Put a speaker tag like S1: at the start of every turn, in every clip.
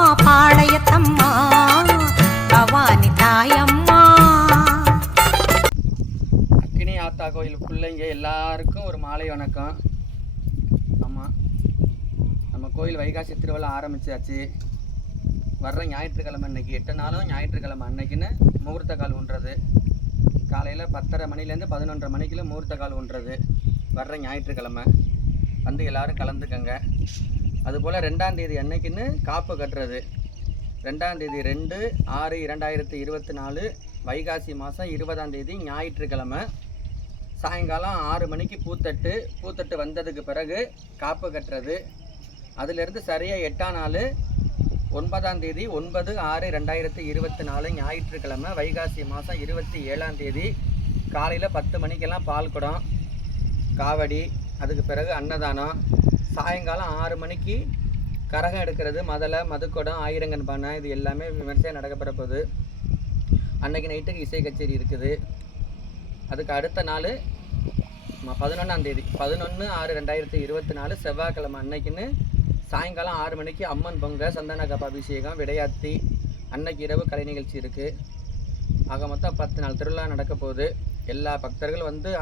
S1: பாளையத்தம்மா பவானி தாயம்மா
S2: அக்கினி ஆத்தா கோயில் பிள்ளைங்க எல்லாருக்கும் ஒரு மாலை வணக்கம். ஆமாம் நம்ம கோயில் வைகாசி திருவிழா ஆரம்பிச்சாச்சு. வர்ற ஞாயிற்றுக்கிழமை அன்னைக்கு எட்டு நாளும் ஞாயிற்றுக்கிழமை அன்னைக்குன்னு முகூர்த்த கால் ஒன்றது காலையில் பத்தரை மணிலேருந்து பதினொன்றரை மணிக்குள்ள முகூர்த்த கால் ஒன்றது வர்ற ஞாயிற்றுக்கிழமை. வந்து எல்லோரும் கலந்துக்கங்க. அதுபோல் ரெண்டாம் தேதி அன்னைக்குன்னு காப்பு கட்டுறது. ரெண்டாம் தேதி ரெண்டு ஆறு இரண்டாயிரத்தி இருபத்தி நாலு வைகாசி மாதம் இருபதாம் தேதி ஞாயிற்றுக்கிழமை. சாயங்காலம் ஆறு மணிக்கு பூத்தட்டு பூத்தட்டு வந்ததுக்கு பிறகு காப்பு கட்டுறது. அதிலிருந்து சரியாக எட்டாம் நாள் ஒன்பதாம் தேதி ஒன்பது ஆறு ரெண்டாயிரத்தி இருபத்தி நாலு ஞாயிற்றுக்கிழமை வைகாசி மாதம் இருபத்தி ஏழாம் தேதி காலையில் பத்து மணிக்கெல்லாம் பால் குடம் காவடி அதுக்கு பிறகு அன்னதானம் சாயங்காலம் ஆறு மணிக்கு கரகம் எடுக்கிறது மதலை மதுக்கொடம் ஆயிரங்கன் பானை இது எல்லாமே விமர்சையாக நடக்கப்பட போகுது அன்னைக்கு நைட்டுக்கு இசை கச்சேரி இருக்குது. அதுக்கு அடுத்த நாள் பதினொன்றாம் தேதி. பதினொன்று ஆறு ரெண்டாயிரத்தி இருபத்தி நாலு செவ்வாய்க்கிழமை அன்னைக்குன்னு சாயங்காலம் ஆறு மணிக்கு அம்மன் பொங்க சந்தன கப்ப அபிஷேகம் விடையாத்தி அன்னைக்கு இரவு கலை நிகழ்ச்சி இருக்குது ஆக மொத்தம் பத்து நாள் திருவிழா நடக்க போகுது. எல்லா பக்தர்களும் வந்து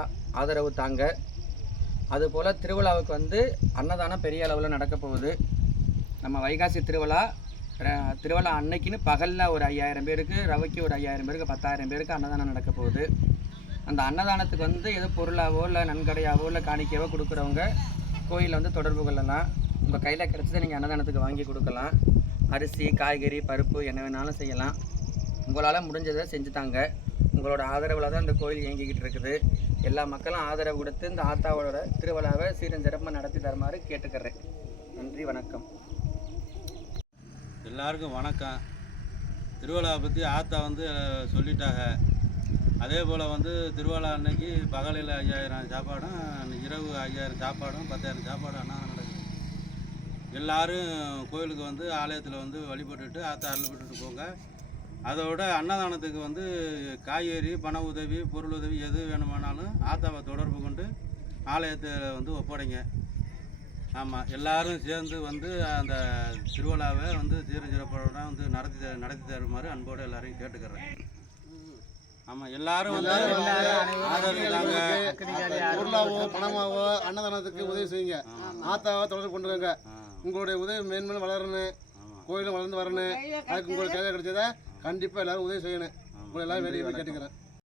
S2: ஆதரவு தாங்க. அதுபோல் திருவிழாவுக்கு வந்து அன்னதானம் பெரிய அளவில் நடக்க போகுது. நம்ம வைகாசி திருவிழா திருவிழா அன்னைக்குன்னு பகலில் ஒரு ஐயாயிரம் பேருக்கு ரவைக்கு ஒரு ஐயாயிரம் பேருக்கு பத்தாயிரம் பேருக்கு அன்னதானம் நடக்க போகுது. அந்த அன்னதானத்துக்கு வந்து ஏதோ பொருளாவோ இல்லை நன்கடையாவோ இல்லை காணிக்கையாவோ கொடுக்குறவங்க கோயிலில் வந்து தொடர்பு கொள்ளலாம். உங்கள் கையில் கிடச்சதை நீங்கள் அன்னதானத்துக்கு வாங்கி கொடுக்கலாம். அரிசி காய்கறி பருப்பு என்ன வேணாலும் செய்யலாம். உங்களால் முடிஞ்சதை செஞ்சு தாங்க உங்களோட ஆதரவில் தான் இந்த கோயில் இயங்கிக்கிட்டு இருக்குது. எல்லா மக்களும் ஆதரவு கொடுத்து இந்த ஆத்தாவோட திருவிழாவை சீரன் சிறப்பாக நடத்தி தருமாறு கேட்டுக்கிறேன். நன்றி வணக்கம்.
S3: எல்லாருக்கும் வணக்கம். திருவிழாவை பற்றி ஆத்தா வந்து சொல்லிட்டாங்க. அதே போல் வந்து திருவிழா அன்னைக்கு பகலில் ஐயாயிரம் சாப்பாடும் இரவு ஐயாயிரம் சாப்பாடும் பத்தாயிரம் சாப்பாடும் அன்னதானம் நடக்குது. எல்லோரும் கோயிலுக்கு வந்து ஆலயத்தில் வந்து வழிபட்டுட்டு ஆத்தா அருள்பட்டுட்டு போங்க. அதோட அன்னதானத்துக்கு வந்து காய்கறி பண உதவி பொருள் உதவி எது வேணுமானாலும் ஆத்தாவை தொடர்பு கொண்டு ஆலயத்தில் வந்து ஒப்படைங்க. ஆமாம் எல்லாரும் சேர்ந்து வந்து அந்த திருவிழாவை வந்து சீரும் சிறப்போட வந்து நடத்தி த- நடத்தி தருமாறு அன்போடு எல்லாரையும் கேட்டுக்கிறேன். ஆமாம் எல்லாரும் வந்து ஆதரவு தாங்க.
S4: பொருளாவோ பணமாவோ அன்னதானத்துக்கு உதவி செய்யுங்க. ஆத்தாவை தொடர்பு கொண்டு வாங்க உங்களுடைய உதவி மேன்மேலும் வளரணும். கோயிலும் வளர்ந்து வரணும் அதுக்கு உங்களுக்கு கையில் கிடைச்சதை கண்டிப்பாக எல்லாரும் உதவி செய்யணும். உங்களை எல்லாரும் வெளியே கேட்டுக்கிறேன்.